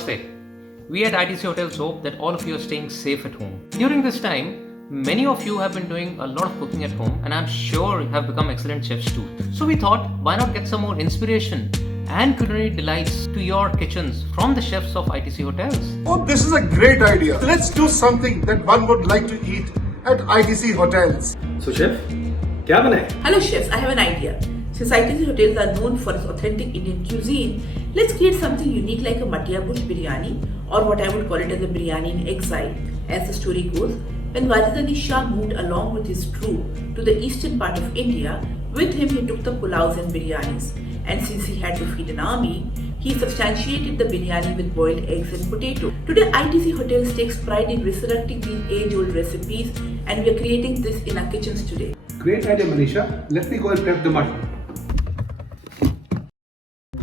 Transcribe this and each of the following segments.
Namaste. We at ITC Hotels hope that all of you are staying safe at home. During this time, many of you have been doing a lot of cooking at home and I'm sure you have become excellent chefs too. So we thought, why not get some more inspiration and culinary delights to your kitchens from the chefs of ITC Hotels. Oh, this is a great idea. Let's do something that one would like to eat at ITC Hotels. So chef, क्या बनाए? Hello chefs, I have an idea. Since ITC Hotels are known for its authentic Indian cuisine, let's create something unique like a Mattia Bush biryani, or what I would call it as a biryani in exile. As the story goes, when Wajid Ali Shah moved along with his troop to the eastern part of India, with him he took the pulaus and biryanis. And since he had to feed an army, he substantiated the biryani with boiled eggs and potato. Today, ITC Hotels takes pride in resurrecting these age-old recipes, and we are creating this in our kitchens today. Great idea, Manisha. Let me go and prep the mutton.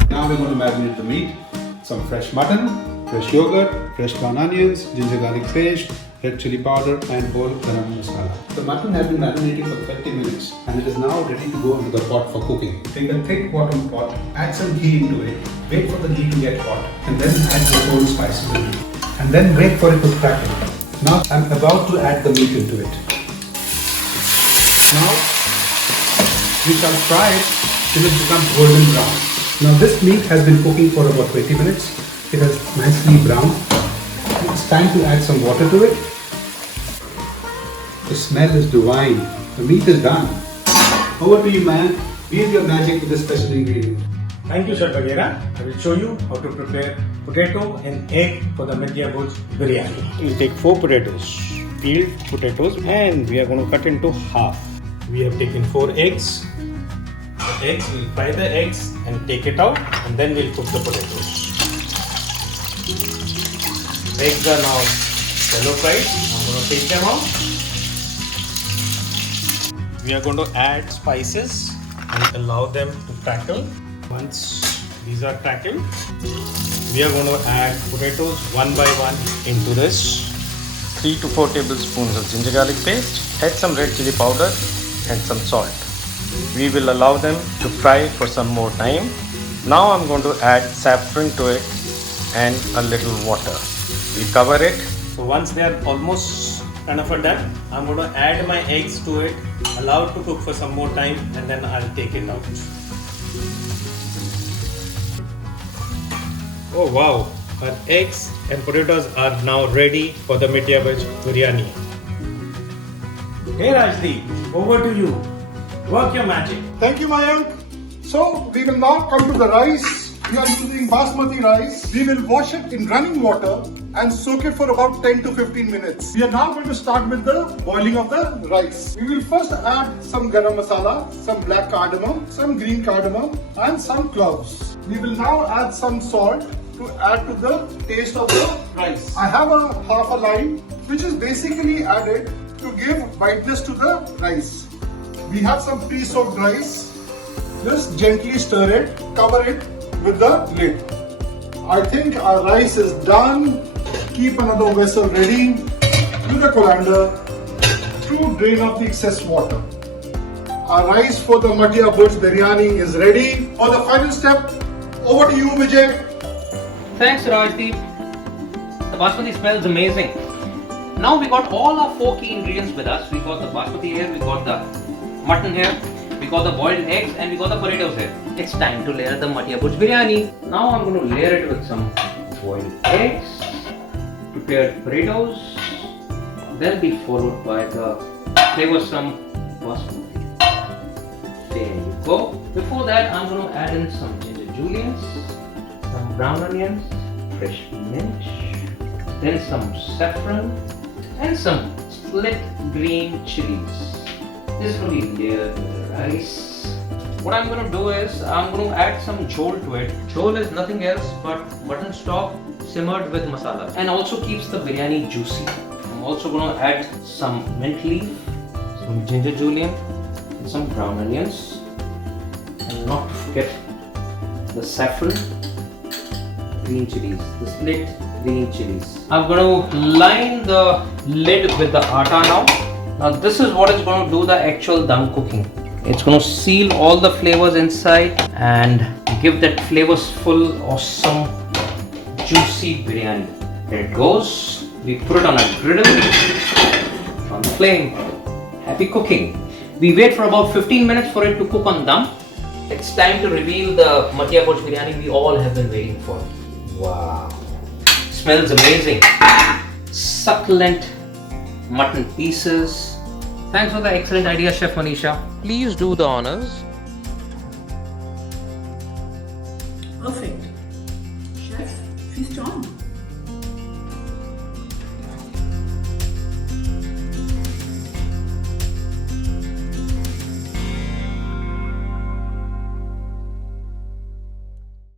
Now we're going to marinate the meat. Some fresh mutton, fresh yogurt, fresh brown onions, ginger garlic paste, red chili powder and whole garam masala. The mutton has been marinating for 30 minutes and it is now ready to go into the pot for cooking. Take a thick bottom pot, add some ghee into it, wait for the ghee to get hot and then add the whole spices in it. And then wait for it to crackle. Now I'm about to add the meat into it. Now we shall fry it till it becomes golden brown. Now this meat has been cooking for about 20 minutes. It has nicely browned. It's time to add some water to it. The smell is divine. The meat is done. Over to you, man. Weave your magic with this special ingredient. Thank you, Chef Bagheera. I will show you how to prepare potato and egg for the Mattia Bush biryani. We'll take 4 potatoes, peeled potatoes, and we are going to cut into half. We have taken 4 eggs. The eggs, we'll fry the eggs and take it out, and then we'll cook the potatoes. Eggs are now shallow fried. I'm going to take them out. We are going to add spices and allow them to crackle. Once these are crackled, we are going to add potatoes one by one into this. 3 to 4 tablespoons of ginger garlic paste. Add some red chili powder and some salt. We will allow them to fry for some more time. Now I'm going to add saffron to it and a little water. We cover it. So once they are almost kind of done, I'm going to add my eggs to it, allow it to cook for some more time, and then I'll take it out. Oh wow, our eggs and potatoes are now ready for the Mattia Bush biryani. Hey Rajdeep, over to you. Work your magic. Thank you, Mayank. So we will now come to the rice. We are using basmati rice. We will wash it in running water and soak it for about 10 to 15 minutes. We are now going to start with the boiling of the rice. We will first add some garam masala, some black cardamom, some green cardamom and some cloves. We will now add some salt to add to the taste of the rice. I have a half a lime which is basically added to give whiteness to the rice. We have some pre-soaked rice. Just gently stir it, cover it with the lid. I think our rice is done. Keep another vessel ready. Do the colander to drain off the excess water. Our rice for the Mattia Bush biryani is ready. For the final step, over to you, Vijay. Thanks, Rajdeep. The basmati smells amazing. Now we got all our 4 key ingredients with us. We got the basmati here, we got the mutton here, we got the boiled eggs, and we got the potatoes here. It's time to layer the Mattia Bush biryani. Now I'm going to layer it with some boiled eggs, prepared potatoes, then be followed by the flavorsome basmati. There you go. Before that, I'm going to add in some ginger julienne, some brown onions, fresh mint, then some saffron, and some split green chilies. This is going to be layered with the rice. What I'm going to do is, I'm going to add some jhol to it. Jhol is nothing else but mutton stock simmered with masala and also keeps the biryani juicy. I'm also going to add some mint leaf, some ginger julienne, and some brown onions. And not to forget the saffron, green chilies, the split green chilies. I'm going to line the lid with the atta now. Now this is what is going to do the actual dum cooking. It's going to seal all the flavors inside and give that flavors full awesome juicy biryani. There it goes. We put it on a griddle, on the flame. Happy cooking. We wait for about 15 minutes for it to cook on dum. It's time to reveal the Matia Bhoj biryani we all have been waiting for. Wow. Smells amazing. Succulent mutton pieces. Thanks for the excellent idea, Chef Manisha. Please do the honors.